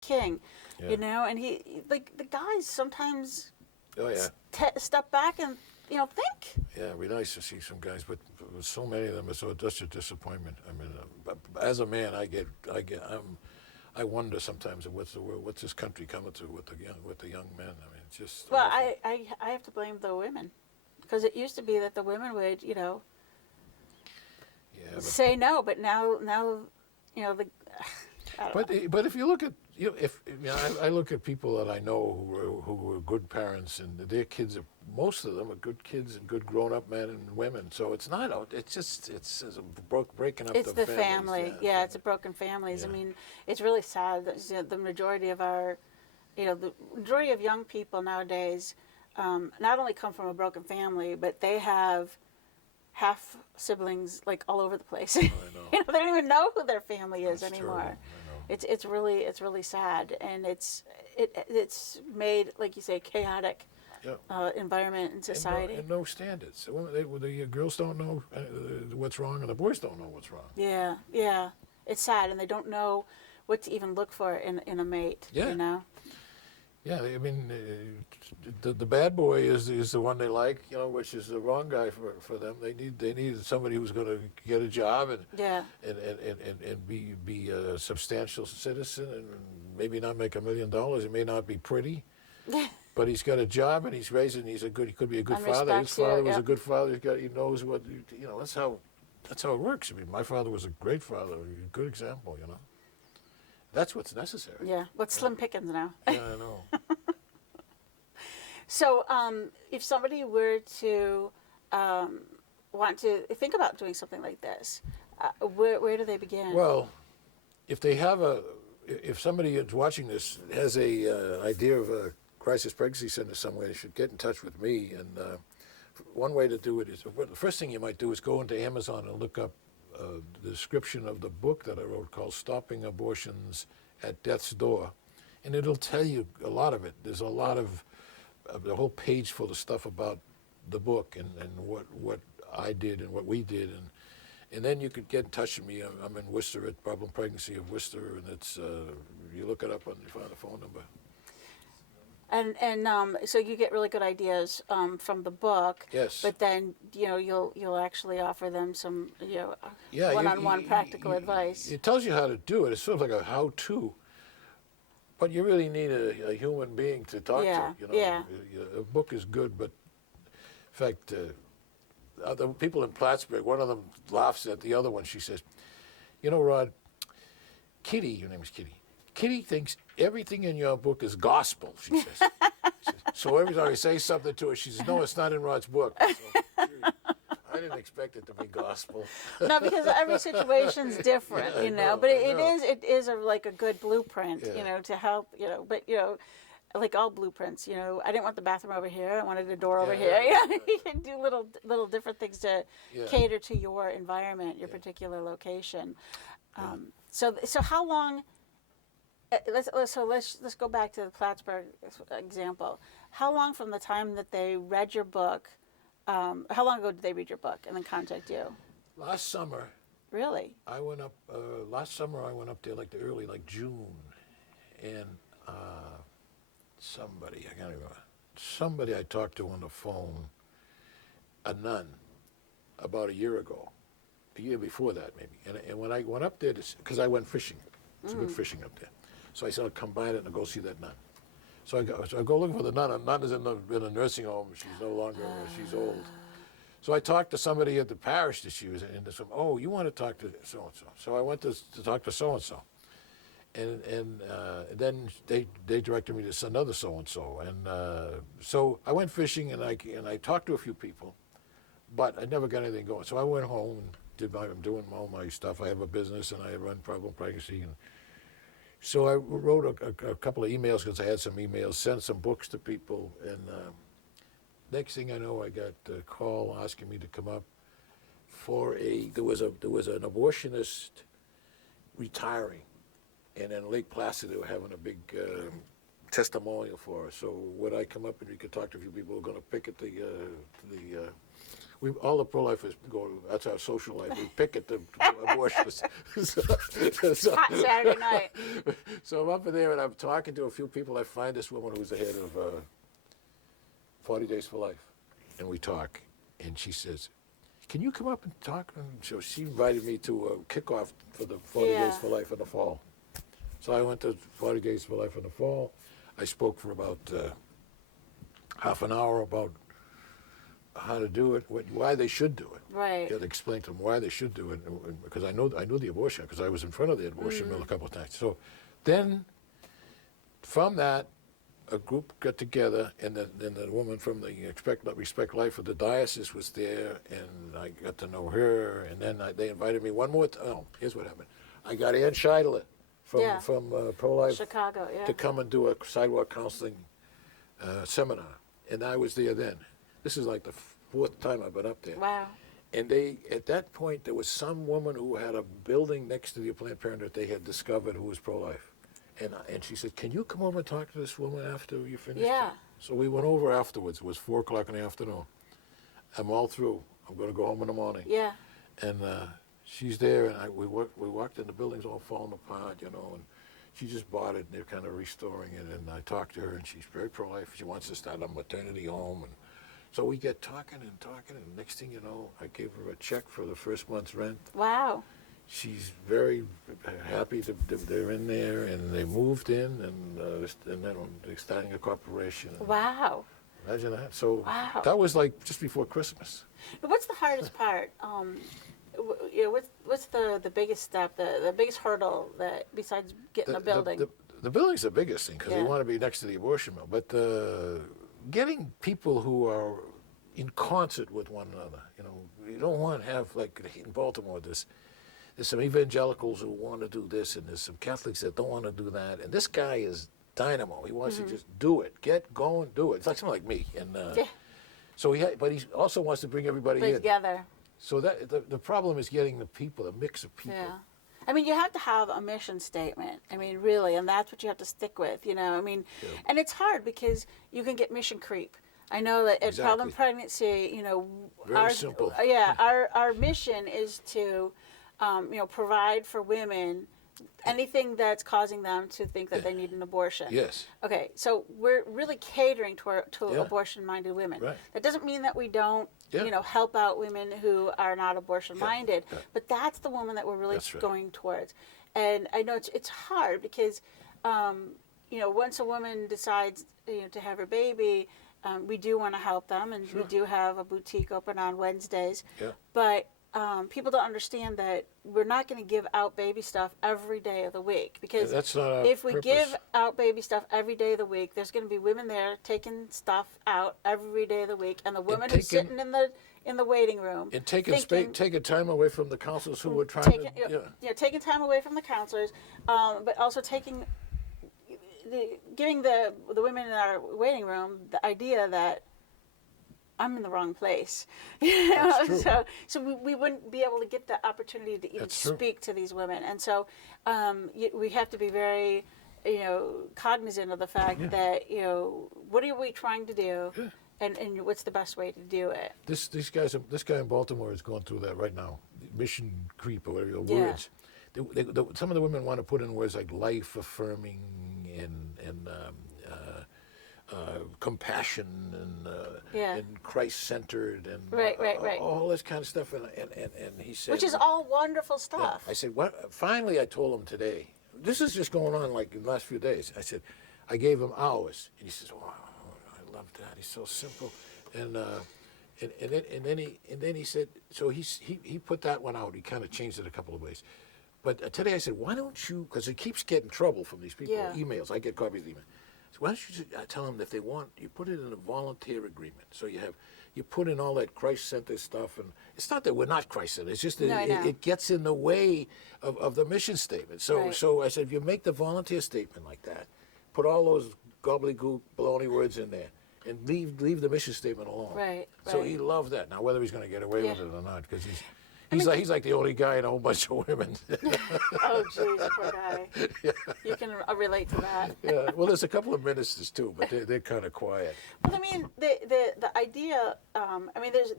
king, Yeah. and he like the guys sometimes Oh yeah. step back and think. Yeah, it'd be nice to see some guys, but so many of them are such a disappointment. I mean, as a man, I wonder sometimes what's this country coming to with the young men. I mean, it's just Well, awful. I have to blame the women because it used to be that the women would Yeah, say no, but now the I don't know. but if you look at if I look at people that I know who are good parents and their kids are most of them are good kids and good grown up men and women. So it's not it's just it's breaking up It's the the families. family. Yeah, it's a broken families. I Yeah. mean, it's really sad that the majority of the majority of young people nowadays not only come from a broken family, but they have half siblings like all over the place. I know. They don't even know who their family is That's anymore. terrible. I know. It's really sad, and it's made, like you say, chaotic Yeah. environment in society. And no standards. The girls don't know what's wrong, and the boys don't know what's wrong. Yeah, yeah. It's sad, and they don't know what to even look for in a mate. Yeah. Yeah, I mean, the bad boy is the one they like, which is the wrong guy for them. They need somebody who's going to get a job Yeah. and be a substantial citizen and maybe not make $1 million. He may not be pretty, but he's got a job and he's raising. He could be a good And father. His respects you, father was a yep. good father. He knows what that's how it works. I mean, my father was a great father, a good example. That's what's necessary. Yeah. What's slim pickings now? Yeah, I know. So, if somebody were to want to think about doing something like this, where do they begin? Well, if somebody is watching this has a idea of a crisis pregnancy center somewhere, they should get in touch with me. And one way to do it is, the first thing you might do is go into Amazon and look up the description of the book that I wrote called Stopping Abortions at Death's Door. And it'll tell you a lot of it. There's a lot of the whole page full of stuff about the book and what I did and what we did. And then you could get in touch with me. I'm in Worcester at Problem Pregnancy of Worcester, and it's you look it up and you find a phone number. And so you get really good ideas from the book. Yes. But then you'll actually offer them some Yeah, one-on-one practical advice. It tells you how to do it. It's sort of like a how-to, but you really need a human being to talk Yeah, to. yeah. A book is good, but in fact, the people in Plattsburgh, one of them laughs at the other one. She says, Rod, Kitty, your name is Kitty. Kitty thinks everything in your book is gospel, she says. So every time I say something to her, she says, no, it's not in Rod's book. So, I didn't expect it to be gospel. No, because every situation's different, Yeah, I know, But I know. it is like a good blueprint, Yeah. to help, But like all blueprints, I didn't want the bathroom over here. I wanted a door over Yeah, here. yeah, You can do little different things to Yeah. cater to your environment, your particular location. So how long? Let's go back to the Plattsburgh example. How long from the time that they read your book? How long ago did they read your book and then contact you? Last summer, Really? I went up. Last summer, I went up there like the early, like June, and somebody I can't remember. Somebody I talked to on the phone, a nun, about a year before that maybe. And when I went up there, because I went fishing, it's good fishing up there. So I said, I'll come by it and go see that nun. So I go looking for the nun. The nun is in a nursing home. She's no longer. She's old. So I talked to somebody at the parish that she was in. They said, oh, you want to talk to so and so. So I went to talk to so and so, and then they directed me to another so and so. And so I went fishing and I talked to a few people, but I never got anything going. So I went home and I'm doing all my stuff. I have a business and I run Problem Pregnancy. And so I wrote a couple of emails because I had some emails, sent some books to people, and next thing I know, I got a call asking me to come up for there was an abortionist retiring, and in Lake Placid they were having a big testimonial for her. So would I come up and we could talk to a few people who are going to picket the we all the pro-lifers go. That's our social life. We picket the abortionists. Hot Saturday night. So I'm up in there and I'm talking to a few people. I find this woman who's the head of 40 Days for Life, and we talk, and she says, "Can you come up and talk?" And so she invited me to a kickoff for the 40 Yeah. Days for Life in the fall. So I went to 40 Days for Life in the fall. I spoke for about half an hour about how to do it, why they should do it. Right. You had to explain to them why they should do it, because I knew the abortion, because I was in front of the abortion mill a couple of times. So then, from that, a group got together, and then the woman from the Respect Life of the diocese was there, and I got to know her, and then they invited me one more time. Oh, here's what happened. I got Ann Scheidler Yeah. from Pro-Life Chicago, yeah. to come and do a sidewalk counseling seminar, and I was there then. This is like the fourth time I've been up there. Wow. And at that point, there was some woman who had a building next to the Planned Parenthood they had discovered who was pro-life. And she said, "Can you come over and talk to this woman after you finish?" Yeah. So we went over afterwards. It was 4 o'clock in the afternoon. I'm all through. I'm going to go home in the morning. Yeah. And she's there, and we walked in, the building's all falling apart, and she just bought it, and they're kind of restoring it. And I talked to her, and she's very pro-life. She wants to start a maternity home, and so we get talking, and next thing you know, I gave her a check for the first month's rent. Wow. She's very happy they're in there, and they moved in, and then they're starting a corporation. Wow. Imagine that. So Wow. that was like just before Christmas. But what's the hardest part? What's the biggest step, the biggest hurdle that besides getting a building? The building's the biggest thing, because they Yeah. want to be next to the abortion mill. But getting people who are in concert with one another, you don't want to have, like in Baltimore, there's some evangelicals who want to do this, and there's some Catholics that don't want to do that. And this guy is dynamo. He wants to just do it, get going, do it. It's like someone like me. And Yeah. so but he also wants to bring everybody Put it in. together. So that the problem is getting the people, the mix of people. Yeah. I mean, you have to have a mission statement. I mean, really, and that's what you have to stick with, I mean, and it's hard because you can get mission creep. I know that at Problem Exactly. Pregnancy, Very simple. our mission is to, provide for women anything that's causing them to think that they need an abortion. Yes. Okay, so we're really catering to Yeah. abortion-minded women. Right. That doesn't mean that we don't, Yeah. help out women who are not abortion-minded, Yeah. but that's the woman that we're really That's right. going towards. And I know it's hard because, once a woman decides, to have her baby, we do want to help them, and we do have a boutique open on Wednesdays. Yeah. But people don't understand that we're not going to give out baby stuff every day of the week, because That's not our if we purpose. give out baby stuff every day of the week, there's going to be women there taking stuff out every day of the week, and the woman who's taking- sitting in the waiting room And taking thinking- taking time away from the counselors who were trying taking, to. taking time away from the counselors, but also giving the women in our waiting room the idea that I'm in the wrong place. That's true. So we wouldn't be able to get the opportunity to even That's true. speak to these women, and so we have to be very, cognizant of the fact that what are we trying to do, and what's the best way to do it. This guy in Baltimore is going through that right now. Mission creep or whatever your Yeah. words. Some of the women want to put in words like life affirming and compassion and Christ centered and Right. all this kind of stuff. And he said, Which is all wonderful Yeah. stuff. I said, what? Finally, I told him today. This is just going on like in the last few days. I said, I gave him hours, and he says, "Wow, I love that. He's so simple." And then he said, so he put that one out. He kind of changed it a couple of ways. But today I said, why don't you? Because he keeps getting trouble from these people. Yeah. Emails. I get copies of the email. So why don't you just tell them that if they want, you put it in a volunteer agreement. So you put in all that Christ-centered stuff, and it's not that we're not Christ-centered. It's just that No, I know. it gets in the way of the mission statement. So Right. so I said, if you make the volunteer statement like that, put all those gobbledygook baloney words in there, and leave the mission statement alone. Right, So right. he loved that. Now whether he's going to get away with Yeah. it or not, because he's like the only guy in a whole bunch of women. Oh, geez, poor guy. You can relate to that. Yeah. Well, there's a couple of ministers too, but they're kind of quiet. Well, I mean, the idea. I mean, there's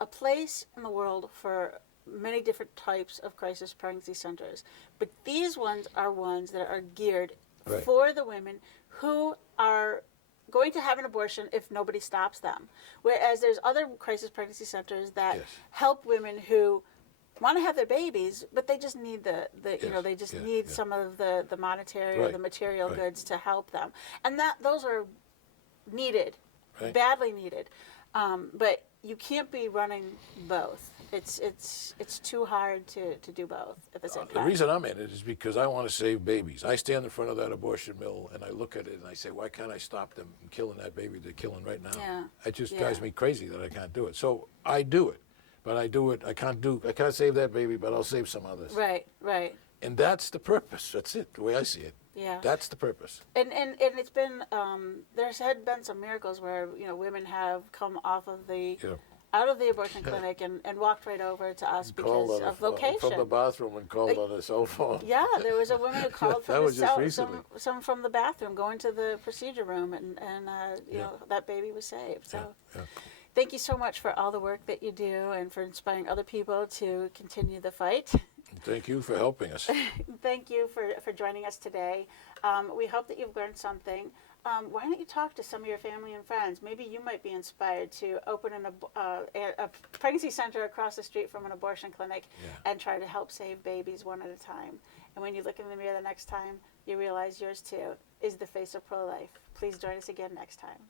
a place in the world for many different types of crisis pregnancy centers, but these ones that are geared Right. for the women who are going to have an abortion if nobody stops them. Whereas there's other crisis pregnancy centers that Yes. help women who want to have their babies, but they just need the you know, Yes. they just Yeah. need Yeah. some of the monetary or Right. the material Right. goods to help them, and that those are needed, Right. badly needed. But you can't be running both. It's too hard to do both at the same The time. reason I'm in it is because I want to save babies. I stand in front of that abortion mill and I look at it and I say, why can't I stop them from killing that baby they're killing right now? Yeah. It just Yeah. drives me crazy that I can't do it. So I do it, but I do it. I can't save that baby, but I'll save some others. Right, right. And that's the purpose. That's it. The way I see it. Yeah. That's the purpose. And it's been there's had been some miracles where, you know, women have come off of the Yeah. out of the abortion clinic and walked right over to us Called because on of a, location. from the bathroom and called on a cell phone. Yeah, there was a woman who called from That the was just cell, recently. some from the bathroom going to the procedure room, and you Yeah. know, that baby was saved. So Yeah. thank you so much for all the work that you do and for inspiring other people to continue the fight. Thank you for helping us. Thank you for joining us today. We hope that you've learned something. Why don't you talk to some of your family and friends? Maybe you might be inspired to open a pregnancy center across the street from an abortion clinic and try to help save babies one at a time. And when you look in the mirror the next time, you realize yours too is the face of pro-life. Please join us again next time.